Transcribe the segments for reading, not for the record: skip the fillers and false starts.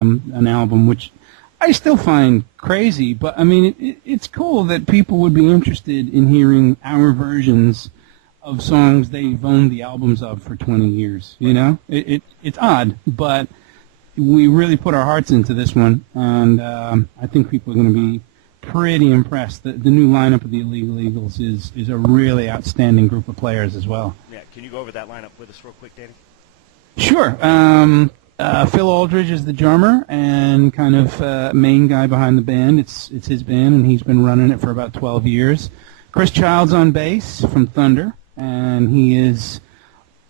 an album, which I still find crazy, but I mean, it's cool that people would be interested in hearing our versions of songs they've owned the albums of for 20 years. You know, it's odd, but we really put our hearts into this one, and I think people are going to be pretty impressed. The new lineup of the Illegal Eagles is a really outstanding group of players as well. Yeah, can you go over that lineup with us real quick, Danny? Sure. Phil Aldridge is the drummer and kind of main guy behind the band. It's his band, and he's been running it for about 12 years. Chris Childs on bass from Thunder, and he is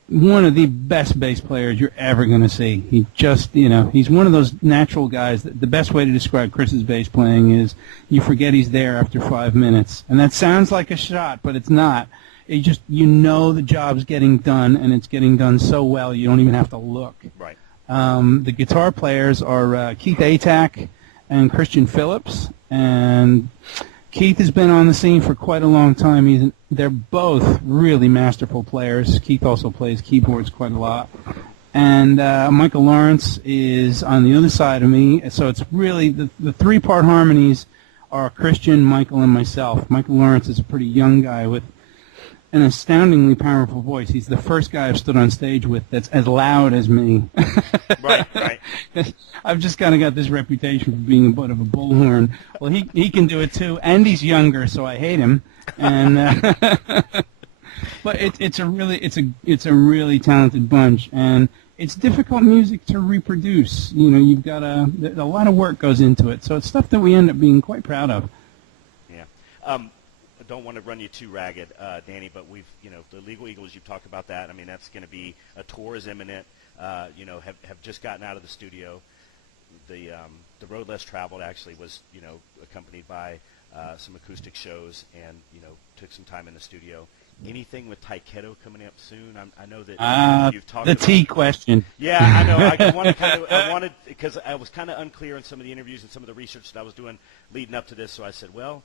one of the best bass players you're ever going to see. He just, he's one of those natural guys. The best way to describe Chris's bass playing is you forget he's there after 5 minutes. And that sounds like a shot, but it's not. It just, the job's getting done, and it's getting done so well you don't even have to look. Right. The guitar players are Keith Atack and Christian Phillips, and Keith has been on the scene for quite a long time. They're both really masterful players. Keith also plays keyboards quite a lot. And Michael Lawrence is on the other side of me, so it's really the three-part harmonies are Christian, Michael, and myself. Michael Lawrence is a pretty young guy with an astoundingly powerful voice. He's the first guy I've stood on stage with that's as loud as me. Right. I've just kind of got this reputation for being a bit of a bullhorn. Well, he can do it too, and he's younger, so I hate him. And but it's a really talented bunch, and it's difficult music to reproduce. You've got a lot of work goes into it, so it's stuff that we end up being quite proud of. Yeah. I don't want to run you too ragged, Danny, but the Legal Eagles, you've talked about that. I mean, that's going to be, a tour is imminent. Have just gotten out of the studio. The road less traveled actually was, accompanied by some acoustic shows, and took some time in the studio. Anything with Taiketo coming up soon? I know that you've talked the about T question. Yeah, I know. I wanted because I was kind of unclear in some of the interviews and some of the research that I was doing leading up to this. So I said, well,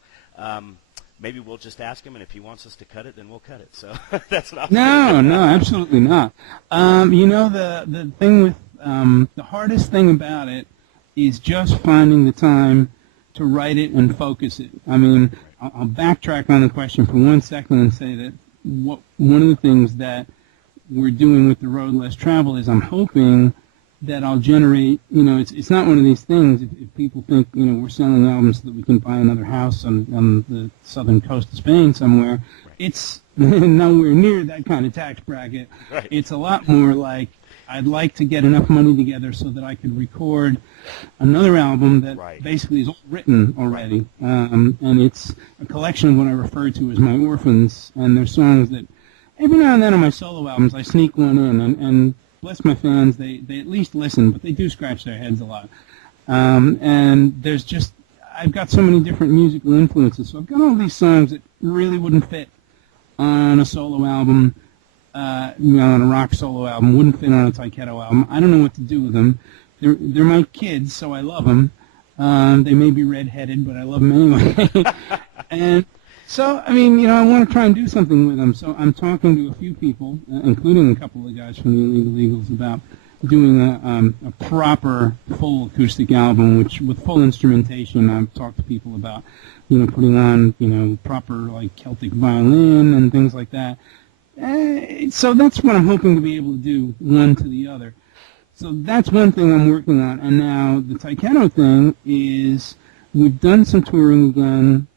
maybe we'll just ask him, and if he wants us to cut it, then we'll cut it. So that's what I was saying. No, absolutely not. The thing with the hardest thing about it is just finding the time to write it and focus it. I mean, I'll backtrack on the question for 1 second and say that one of the things that we're doing with the road less travel is I'm hoping that I'll generate, it's not one of these things, if people think, we're selling albums so that we can buy another house on the southern coast of Spain somewhere, right. It's nowhere near that kind of tax bracket. Right. It's a lot more like, I'd like to get enough money together so that I could record another album that right. basically is all written already. And it's a collection of what I refer to as my orphans, and they're songs that every now and then on my solo albums I sneak one in, and bless my fans, they at least listen, but they do scratch their heads a lot. And I've got so many different musical influences, so I've got all these songs that really wouldn't fit on a solo album, on a rock solo album, wouldn't fit on a Taiketo album. I don't know what to do with them. They're my kids, so I love them. They may be redheaded, but I love them anyway. And so, I want to try and do something with them. So I'm talking to a few people, including a couple of guys from the Illegal Eagles, about doing a proper full acoustic album, which with full instrumentation. I've talked to people about, putting on, proper like Celtic violin and things like that. So that's what I'm hoping to be able to do, one to the other. So that's one thing I'm working on. And now the Taiketo thing is we've done some touring again.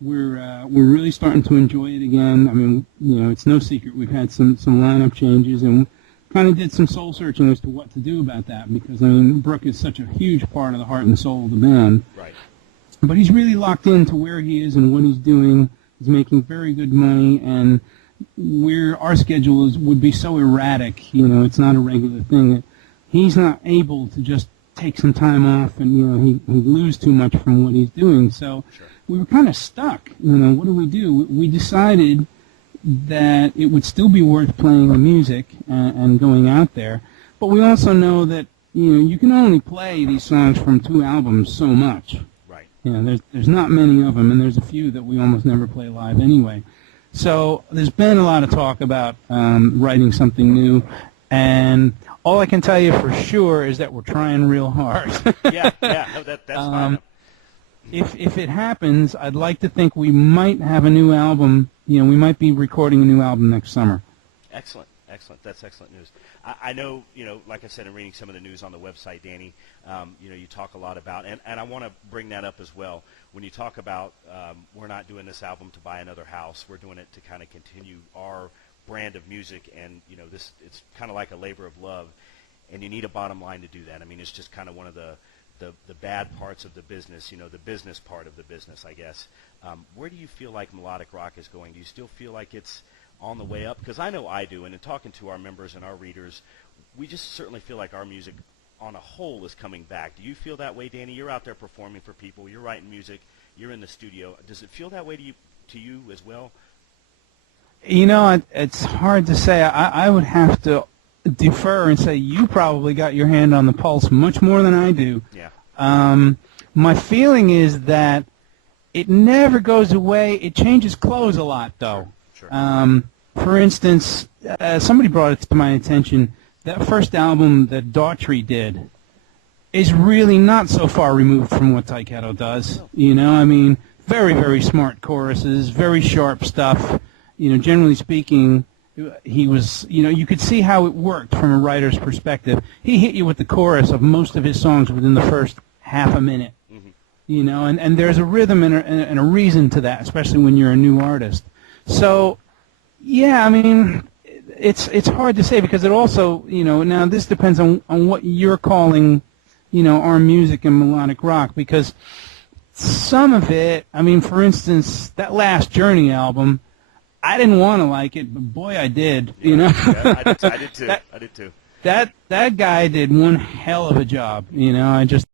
We're really starting to enjoy it again. I mean, it's no secret we've had some lineup changes, and kind of did some soul searching as to what to do about that, because Brooke is such a huge part of the heart and soul of the band. Right. But he's really locked into where he is and what he's doing. He's making very good money, and our schedule would be so erratic. It's not a regular thing. That he's not able to just take some time off, and he'd lose too much from what he's doing. So Sure. We were kind of stuck. What do? We decided that it would still be worth playing the music and going out there, but we also know that you can only play these songs from 2 albums so much. Right. There's not many of them, and there's a few that we almost never play live anyway. So there's been a lot of talk about writing something new, and All I can tell you for sure is that we're trying real hard. Yeah, no, that's fine. If it happens, I'd like to think we might have a new album. We might be recording a new album next summer. Excellent. That's excellent news. I know, like I said, in reading some of the news on the website, Danny, you talk a lot about, and I want to bring that up as well. When you talk about we're not doing this album to buy another house, we're doing it to kind of continue our brand of music, and it's kind of like a labor of love, and you need a bottom line to do that. I mean, it's just kind of one of the bad parts of the business, the business part of the business, I guess. Where do you feel like melodic rock is going? Do you still feel like it's on the way up? Because I know I do, and in talking to our members and our readers, we just certainly feel like our music on a whole is coming back. Do you feel that way, Danny? You're out there performing for people. You're writing music. You're in the studio. Does it feel that way to you as well? It's hard to say. I would have to defer and say you probably got your hand on the pulse much more than I do. Yeah. My feeling is that it never goes away. It changes clothes a lot, though. Sure. For instance, somebody brought it to my attention, that first album that Daughtry did is really not so far removed from what Tyketto does. I mean, very, very smart choruses, very sharp stuff. Generally speaking, he was, you could see how it worked from a writer's perspective. He hit you with the chorus of most of his songs within the first half a minute. Mm-hmm. And there's a rhythm and a reason to that, especially when you're a new artist. So, yeah, I mean, it's hard to say because it also, now this depends on what you're calling, our music and melodic rock, because some of it, I mean, for instance, that last Journey album, I didn't want to like it, but boy, I did, Yeah, I did too. I did too. That guy did one hell of a job, I just